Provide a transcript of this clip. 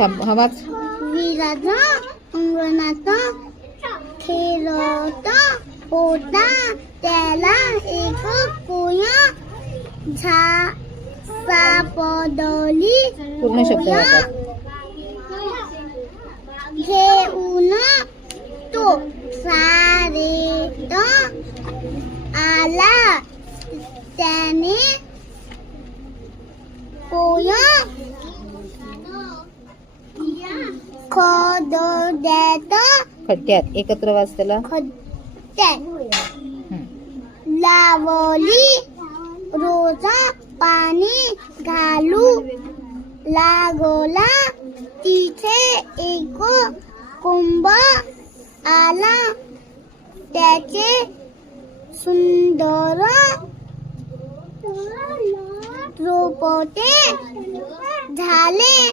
हवाच. विराज अंगणात खेळत होता. त्याला एक कोय सापडली. पूर्ण शब्द वाचा. घेऊन तो शाळेत आला. त्याने कोय खड्ड्यात एकत्र वाच त्याला. लावली. रोज पाणी घालू लागला. तिथे एक कुंभ आला. त्याचे सुंदर रोपटे झाले.